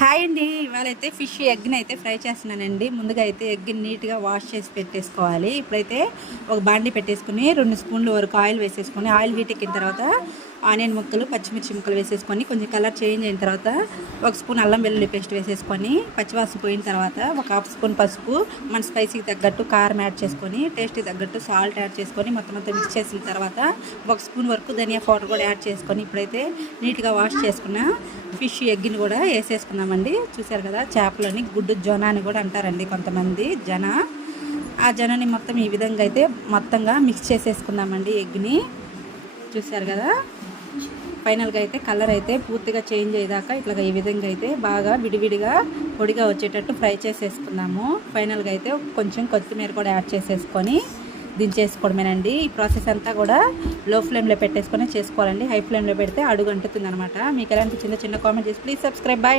Hi అండి. ఇవాళ అయితే ఫిష్ ఎగ్ని అయితే ఫ్రై చేస్తున్నానండి. ముందుగా అయితే ఎగ్ని నీట్గా వాష్ చేసి పెట్టేసుకోవాలి. ఇప్పుడైతే ఒక బాండి పెట్టేసుకుని రెండు స్పూన్లు వరకు ఆయిల్ వేసేసుకొని ఆయిల్ హీట్ ఎక్కిన తర్వాత ఆనియన్ ముక్కలు పచ్చిమిర్చి ముక్కలు వేసేసుకొని కొంచెం కలర్ చేంజ్ అయిన తర్వాత ఒక స్పూన్ అల్లం వెల్లుల్లి పేస్ట్ వేసేసుకొని పచ్చివాసన పోయిన తర్వాత ఒక హాఫ్ స్పూన్ పసుపు మన స్పైసీకి తగ్గట్టు కారం యాడ్ చేసుకొని టేస్ట్కి తగ్గట్టు సాల్ట్ యాడ్ చేసుకొని మొత్తం అంతా మిక్స్ చేసిన తర్వాత ఒక స్పూన్ వరకు ధనియా పౌడర్ కూడా యాడ్ చేసుకొని ఇప్పుడైతే నీట్గా వాష్ చేసుకున్న ఫిష్ ఎగ్గిని కూడా వేసేసుకున్నామండి చూసారు కదా చేపలని గుడ్డు జొన అని కూడా అంటారండి కొంతమంది జన. ఆ జనని మొత్తం ఈ విధంగా అయితే మొత్తంగా మిక్స్ చేసేసుకున్నామండి ఎగ్ని. చూసారు కదా? ఫైనల్గా అయితే కలర్ అయితే పూర్తిగా చేంజ్ అయ్యేదాకా ఇట్లా ఈ విధంగా అయితే బాగా విడివిడిగా పొడిగా వచ్చేటట్టు ఫ్రై చేసేసుకున్నాము. ఫైనల్గా అయితే కొంచెం కొత్తిమీర కూడా యాడ్ చేసేసుకొని దించేసుకోవడమేనండి. ఈ ప్రాసెస్ అంతా కూడా లో ఫ్లేమ్లో పెట్టేసుకొని చేసుకోవాలండి. హై ఫ్లేమ్లో పెడితే అడుగు అంటుతుంది అనమాట మీకు ఎలాంటి చిన్న చిన్న కామెంట్ చేసి ప్లీజ్ సబ్స్క్రైబ్ బాయ్